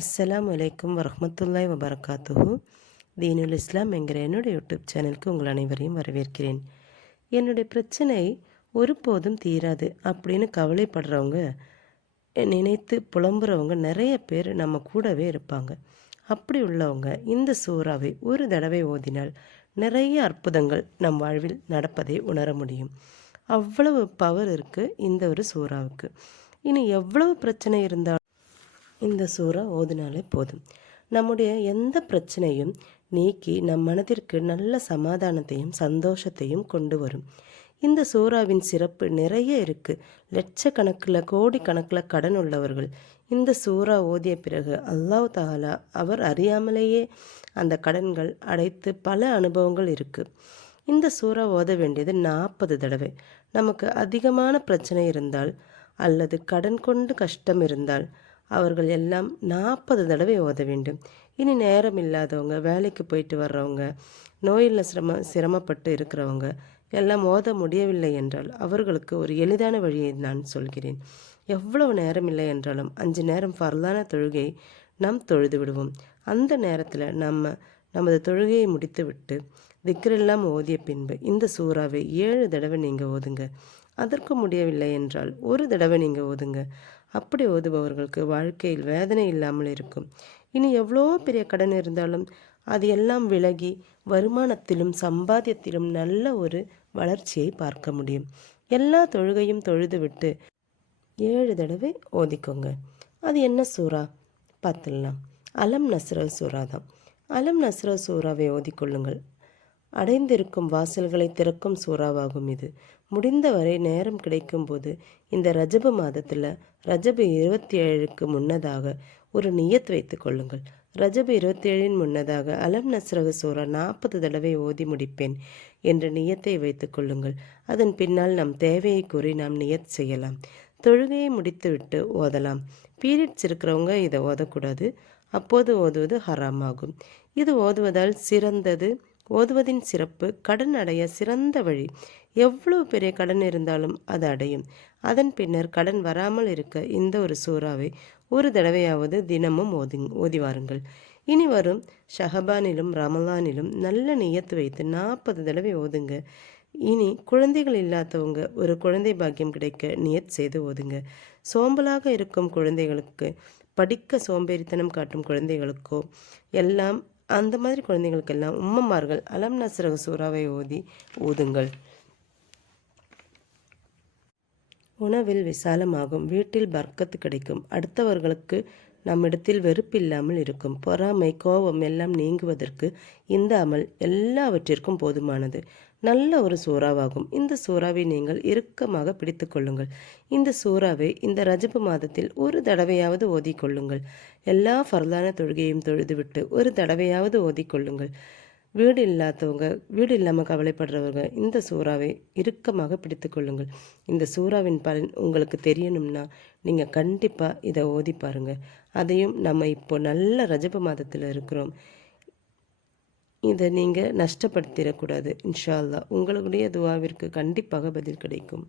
அஸ்ஸலாம் வலைக்கம் வரமத்துல்லாய் வபரகாத்துஹு. தீனுல் இஸ்லாம் என்கிற என்னுடைய யூடியூப் சேனலுக்கு உங்கள் அனைவரையும் வரவேற்கிறேன். என்னுடைய பிரச்சனை ஒருபோதும் தீராது அப்படின்னு கவலைப்படுறவங்க நினைத்து புலம்புறவங்க நிறைய பேர் நம்ம கூடவே இருப்பாங்க. அப்படி உள்ளவங்க இந்த சூறாவை ஒரு தடவை ஓதினால் நிறைய அற்புதங்கள் நம் வாழ்வில் நடப்பதை உணர முடியும். அவ்வளவு பவர் இருக்குது இந்த ஒரு சூறாவுக்கு. இனி எவ்வளவு பிரச்சனை இருந்தாலும் இந்த சூறா ஓதினாலே போதும். நம்முடைய எந்த பிரச்சனையும் நீக்கி நம் மனதிற்கு நல்ல சமாதானத்தையும் சந்தோஷத்தையும் கொண்டு வரும். இந்த சூறாவின் சிறப்பு நிறைய இருக்கு. லட்சக்கணக்கில் கோடி கணக்கில் கடன் உள்ளவர்கள். இந்த சூறா ஓதிய பிறகு அல்லாஹ் தாலா அவர் அறியாமலேயே அந்த கடன்கள் அடைத்து பல அனுபவங்கள் இருக்கு. இந்த சூறா ஓத வேண்டியது நாற்பது தடவை. நமக்கு அதிகமான பிரச்சனை இருந்தால் அல்லது கடன் கொண்டு கஷ்டம் இருந்தால் அவர்கள் எல்லாம் நாற்பது தடவை ஓத வேண்டும். இனி நேரம் இல்லாதவங்க வேலைக்கு போயிட்டு வர்றவங்க நோயில் சிரம சிரமப்பட்டு இருக்கிறவங்க எல்லாம் ஓத முடியவில்லை என்றால் அவர்களுக்கு ஒரு எளிதான வழியை நான் சொல்கிறேன். எவ்வளவு நேரம் இல்லை என்றாலும் அஞ்சு நேரம் பரலான தொழுகை நாம் தொழுது விடுவோம். அந்த நேரத்தில் நம்ம நமது தொழுகையை முடித்துவிட்டு திக்கரெல்லாம் ஓதிய பின்பு இந்த சூறாவை ஏழு தடவை நீங்கள் ஓதுங்க. அதற்கு முடியவில்லை என்றால் ஒரு தடவை நீங்கள் ஓதுங்க. அப்படி ஓதுபவர்களுக்கு வாழ்க்கையில் வேதனை இல்லாமல் இருக்கும். இனி எவ்வளோ பெரிய கடன் இருந்தாலும் அது எல்லாம் விலகி வருமானத்திலும் சம்பாத்தியத்திலும் நல்ல ஒரு வளர்ச்சியை பார்க்க முடியும். எல்லா தொழுகையும் தொழுதுவிட்டு ஏழு தடவை ஓதிக்கோங்க. அது என்ன சூறா? பார்த்துடலாம். அலம் நஸ்ர சூறா தான் அலம் நஸ்ர சூறாவை ஓதிக்கொள்ளுங்கள். அடைந்திருக்கும் வாசல்களை திறக்கும் சூறாவாகும் இது. முடிந்தவரை நேரம் கிடைக்கும்போது இந்த ரஜப மாதத்தில் ரஜபு இருபத்தி ஏழுக்கு முன்னதாக ஒரு நியத் வைத்து கொள்ளுங்கள். ரஜபு இருபத்தி ஏழின் முன்னதாக அலம் நஸ்ரக சூறா நாற்பது தடவை ஓதி முடிப்பேன் என்ற நியத்தை வைத்து கொள்ளுங்கள். அதன் பின்னால் நம் தேவையை கூறி நாம் நியத் செய்யலாம். தொழுகையை முடித்துவிட்டு ஓதலாம். பீரியட்ஸ் இருக்கிறவங்க இதை ஓதக்கூடாது. அப்போது ஓதுவது ஹராமாகும். இது ஓதுவதால் சிறந்தது ஓதுவதின் சிறப்பு கடன் அடைய சிறந்த வழி. எவ்வளவு பெரிய கடன் இருந்தாலும் அது அடையும். அதன் பின்னர் கடன் வராமல் இருக்க இந்த ஒரு சூறாவை ஒரு தடவையாவது தினமும் ஓதி ஓதி வாருங்கள். இனி வரும் ஷஹபானிலும் ரமலானிலும் நல்ல நியத்து வைத்து நாற்பது தடவை ஓதுங்க. இனி குழந்தைகள் இல்லாதவங்க ஒரு குழந்தை பாக்கியம் கிடைக்க நியத் செய்து ஓதுங்க. சோம்பலாக இருக்கும் குழந்தைகளுக்கு படிக்க சோம்பேறித்தனம் காட்டும் குழந்தைகளுக்கோ எல்லாம் அந்த மாதிரி குழந்தைகளுக்கெல்லாம் உம்மமார்கள் அலம் நஸ்ரக சூறாவை ஓதி ஊதுங்கள். உணவில் விசாலமாகும். வீட்டில் பர்க்கத்து கிடைக்கும். அடுத்தவர்களுக்கு நம்மிடத்தில் வெறுப்பில்லாமல் இருக்கும். பொறாமை கோபம் எல்லாம் நீங்குவதற்கு இந்த அமல் எல்லாவற்றிற்கும் போதுமானது. நல்ல ஒரு சூறாவாகும். இந்த சூறாவை நீங்கள் இறுக்கமாக பிடித்து கொள்ளுங்கள். இந்த சூறாவை இந்த ரஜபு மாதத்தில் ஒரு தடவையாவது ஓதிக்கொள்ளுங்கள் எல்லா ஃபர்லான தொழுகையும் தொழுதுவிட்டு ஒரு தடவையாவது ஓதிக்கொள்ளுங்கள் வீடு இல்லாதவங்க வீடு இல்லாமல் கவலைப்படுறவங்க இந்த சூறாவை இறுக்கமாக பிடித்து கொள்ளுங்கள். இந்த சூறாவின் பலன் உங்களுக்கு தெரியணும்னா நீங்கள் கண்டிப்பாக இதை ஓதி பாருங்கள் அதையும் நம்ம இப்போ நல்ல ரஜப மாதத்தில் இருக்கிறோம். இதை நீங்கள் நஷ்டப்படுத்திடக்கூடாது இன்ஷா அல்லா உங்களுடைய துவாவிற்கு கண்டிப்பாக பதில் கிடைக்கும்.